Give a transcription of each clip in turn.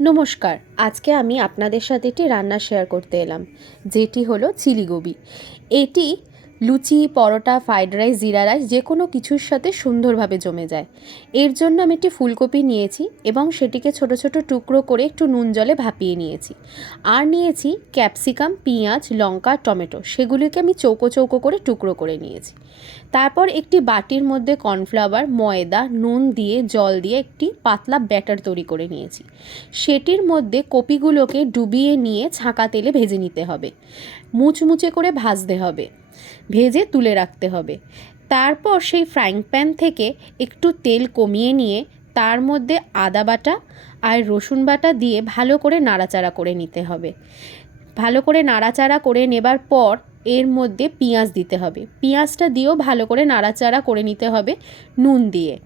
নমস্কার, আজকে আমি আপনাদের সাথে একটি রান্না শেয়ার করতে এলাম, যেটি হলো চিলি গোবি। এটি লুচি, পরোটা, ফ্রাইড রাইস, জিরা রাইস যে কোনো কিছুর সাথে সুন্দরভাবে জমে যায়। এর জন্য আমি একটি ফুলকপি নিয়েছি এবং সেটিকে ছোট ছোট টুকরো করে একটু নুন জলে ভাপিয়ে নিয়েছি। আর নিয়েছি ক্যাপসিকাম, পেঁয়াজ, লঙ্কা, টমেটো, সেগুলিকে আমি চৌকো চৌকো করে টুকরো করে নিয়েছি। তারপর একটি বাটির মধ্যে কর্নফ্লাওয়ার, ময়দা, নুন দিয়ে জল দিয়ে একটি পাতলা ব্যাটার তৈরি করে নিয়েছি। সেটির মধ্যে কপিগুলোকে ডুবিয়ে নিয়ে ছাঁকা তেলে ভেজে নিতে হবে, মুচমুচে করে ভাজতে হবে, ভেজে তুলে রাখতে হবে। তারপর সেই ফ্রাইং প্যান থেকে একটু তেল কমিয়ে নিয়ে তার মধ্যে আদা বাটা আর রসুন বাটা দিয়ে ভালো করে নাড়াচাড়া করে নিতে হবে। ভালো করে নাড়াচাড়া করে নেবার পর এর মধ্যে পেঁয়াজ দিতে হবে। পেঁয়াজটা দিয়েও ভালো করে নাড়াচাড়া করে নিতে হবে নুন দিয়ে।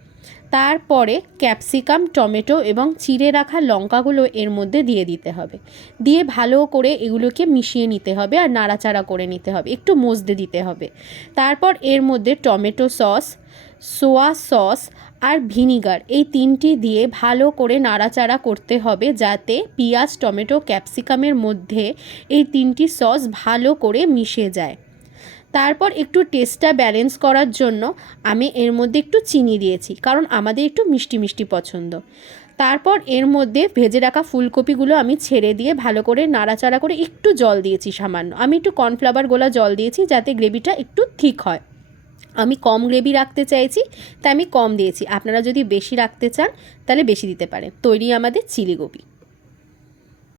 তারপরে ক্যাপসিকাম, টমেটো এবং চিড়ে রাখা লঙ্কাগুলো এর মধ্যে দিয়ে দিতে হবে। দিয়ে ভালো করে এগুলোকে মিশিয়ে নিতে হবে আর নাড়াচাড়া করে নিতে হবে, একটু মজতে দিতে হবে। তারপর এর মধ্যে টমেটো সস, সোয়া সস আর ভিনিগার, এই তিনটি দিয়ে ভালো করে নাড়াচাড়া করতে হবে, যাতে পেঁয়াজ, টমেটো, ক্যাপসিকামের মধ্যে এই তিনটি সস ভালো করে মিশে যায়। তারপর একটু টেস্টটা ব্যালেন্স করার জন্য আমি এর মধ্যে একটু চিনি দিয়েছি, কারণ আমাদের একটু মিষ্টি মিষ্টি পছন্দ। তারপর এর মধ্যে ভেজে রাখা ফুলকপিগুলো আমি ছেড়ে দিয়ে ভালো করে নাড়াচাড়া করে একটু জল দিয়েছি সামান্য। আমি একটু কর্নফ্লাওয়ার গোলা জল দিয়েছি যাতে গ্রেভিটা একটু ঠিক হয়। আমি কম গ্রেভি রাখতে চাইছি, তাই আমি কম দিয়েছি। আপনারা যদি বেশি রাখতে চান তাহলে বেশি দিতে পারেন। তৈরি আমাদের চিলি গোবি।